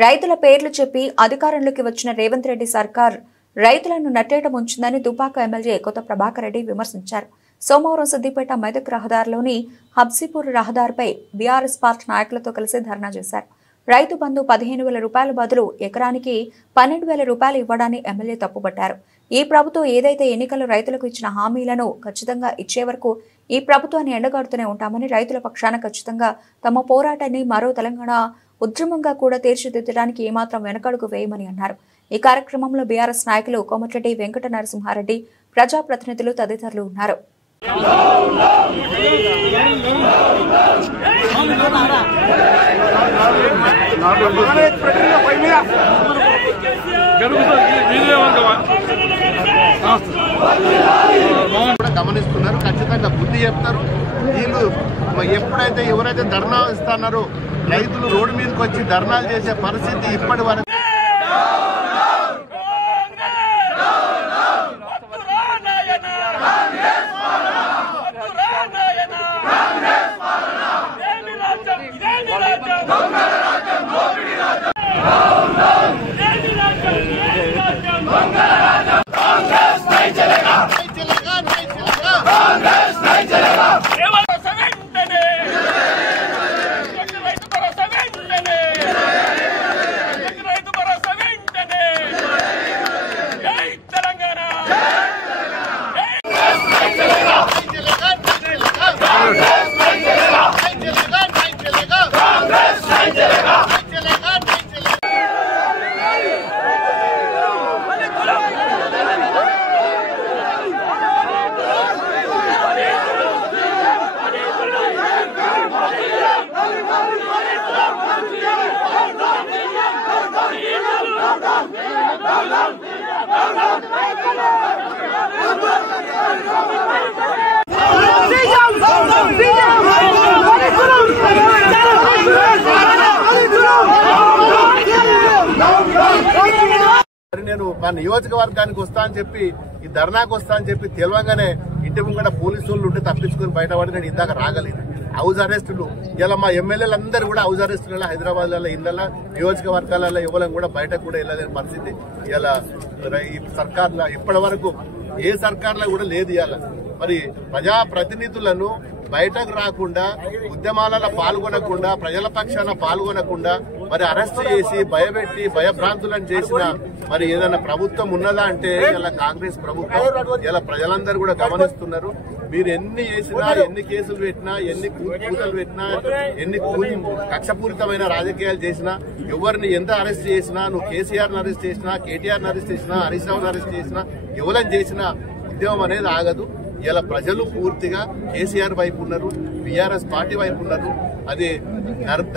రైతుల పేర్లు చెప్పి అధికారంలోకి వచ్చిన రేవంత్ రెడ్డి సర్కార్ రైతులను నట్టేట ముంచిందని దుబ్బాక ఎమ్మెల్యే కొత్త ప్రభాకర్ రెడ్డి విమర్శించారు. సోమవారం సిద్దిపేట మెదక్ రహదారిలోని హబ్సిపూర్ రహదారిపై బీఆర్ఎస్ పార్టీ నాయకులతో కలిసి ధర్నా చేశారు. రైతు బంధు 15,000 రూపాయల బదులు ఎకరానికి 12,000 రూపాయలు ఇవ్వడాన్ని ఎమ్మెల్యే తప్పుపట్టారు. ఈ ప్రభుత్వం ఏదైతే ఎన్నికల్లో రైతులకు ఇచ్చిన హామీలను ఖచ్చితంగా ఇచ్చే వరకు ఈ ప్రభుత్వాన్ని ఎండగడుతూనే ఉంటామని, రైతుల పక్షాన ఖచ్చితంగా తమ పోరాటాన్ని మరో తెలంగాణ ఉద్యమంగా కూడా తీర్చిదిద్దడానికి ఏమాత్రం వెనకడుగు వేయమని అన్నారు. ఈ కార్యక్రమంలో బీఆర్ఎస్ నాయకులు కోమటిరెడ్డి వెంకట నరసింహారెడ్డి, ప్రజాప్రతినిధులు తదితరులు ఉన్నారు. గమనిస్తున్నారు, ఖచ్చితంగా బుద్ధి చెప్తారు. వీళ్ళు ఎప్పుడైతే ఎవరైతే ధర్నా ఇస్తున్నారో రైతులు రోడ్డు మీదకి వచ్చి ధర్నాలు చేసే పరిస్థితి ఇప్పటి వరకు నేను మా నియోజకవర్గానికి వస్తా అని చెప్పి ఈ ధర్నాకు వస్తా అని చెప్పి తెలియగానే ఇంటి ముంగట పోలీసు వాళ్ళు ఉంటే తప్పించుకుని బయటపడి నేను ఇందాక రాగలేదు. హౌస్ అరెస్టులు ఇలా మా ఎమ్మెల్యేలు అందరూ కూడా హౌస్ అరెస్టులలో హైదరాబాద్ ఇళ్లలో నియోజకవర్గాలలో ఇవ్వడం కూడా బయటకు కూడా వెళ్ళలేని పరిస్థితి ఇలా ఈ సర్కార్లో ఇప్పటి వరకు ఏ సర్కార్లో కూడా లేదు. ఇవాళ మరి ప్రజాప్రతినిధులను బయటకు రాకుండా, ఉద్యమాలలో పాల్గొనకుండా, ప్రజల పక్షాన పాల్గొనకుండా మరి అరెస్ట్ చేసి భయపెట్టి భయభ్రాంతులను చేసిన మరి ఏదైనా ప్రభుత్వం ఉన్నదా అంటే ఇలా కాంగ్రెస్ ప్రభుత్వం. ఇలా ప్రజలందరూ కూడా గమనిస్తున్నారు. మీరు ఎన్ని చేసినా, ఎన్ని కేసులు పెట్టినా, ఎన్ని కూతలు పెట్టినా, ఎన్ని కక్షపూరితమైన రాజకీయాలు చేసినా, ఎవరిని ఎంత అరెస్ట్ చేసినా, నువ్వు కేసీఆర్ ని అరెస్ట్ చేసినా, కేటీఆర్ ని అరెస్ట్ చేసినా, హరీష్ రావుని అరెస్ట్ చేసినా, ఎవరిని చేసినా ఉద్యమం అనేది ఆగదు. ఇలా ప్రజలు పూర్తిగా కేసీఆర్ వైపు ఉన్నారు, బీఆర్ఎస్ పార్టీ వైపు ఉన్నారు. అది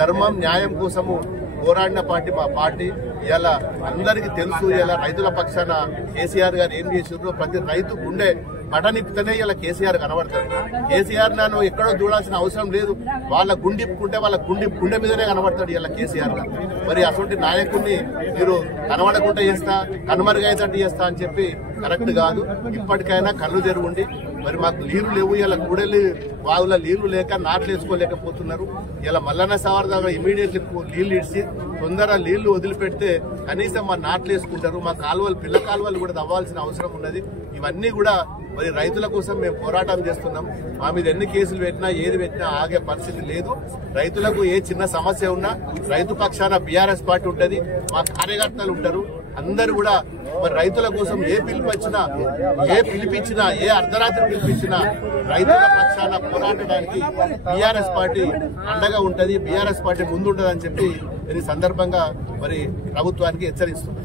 ధర్మం న్యాయం కోసము పోరాడిన పార్టీ మా పార్టీ. ఇలా అందరికీ తెలుసు. ఇలా రైతుల పక్షాన కేసీఆర్ గారు ఏం చేసినారో ప్రతి రైతు గుండె బటనిప్పితేనే ఇలా కేసీఆర్ కనబడతాడు. కేసీఆర్ నన్ను ఎక్కడో చూడాల్సిన అవసరం లేదు. వాళ్ళ గుండెప్పుకుంటే వాళ్ళ గుండె మీదనే కనబడతాడు ఇలా కేసీఆర్ గారు. మరి అటువంటి నాయకుడిని మీరు కనబడకుండా చేస్తా, కనుమరుగైతట్టు చేస్తా అని చెప్పి కరెక్ట్ కాదు. ఇప్పటికైనా కళ్ళు తెరువుండి. మరి మాకు నీళ్లు లేవు, ఇలా కూడలి వాగుల నీళ్లు లేక నాట్లు వేసుకోలేకపోతున్నారు. ఇలా మల్లన్న సాగర్ దగ్గర ఇమీడియట్లీ నీళ్లు ఇడిచి తొందరగా నీళ్లు వదిలిపెడితే కనీసం మా నాట్లు వేసుకుంటారు. మా కాలువలు, పిల్ల కాలువలు కూడా తవ్వాల్సిన అవసరం ఉన్నది. ఇవన్నీ కూడా మరి రైతుల కోసం మేము పోరాటం చేస్తున్నాం. మా మీద ఎన్ని కేసులు పెట్టినా, ఏది పెట్టినా ఆగే పరిస్థితి లేదు. రైతులకు ఏ చిన్న సమస్య ఉన్నా రైతు పక్షాన బీఆర్ఎస్ పార్టీ ఉంటది, మా కార్యకర్తలు ఉంటారు. అందరూ కూడా మరి రైతుల కోసం ఏ పిలిపించినా, ఏ అర్ధరాత్రి పిలిపించినా రైతుల పక్షాన పోరాడడానికి బీఆర్ఎస్ పార్టీ అండగా ఉంటది, బీఆర్ఎస్ పార్టీ ముందుంటదని చెప్పి ఈ సందర్భంగా మరి ప్రభుత్వానికి హెచ్చరిస్తుంది.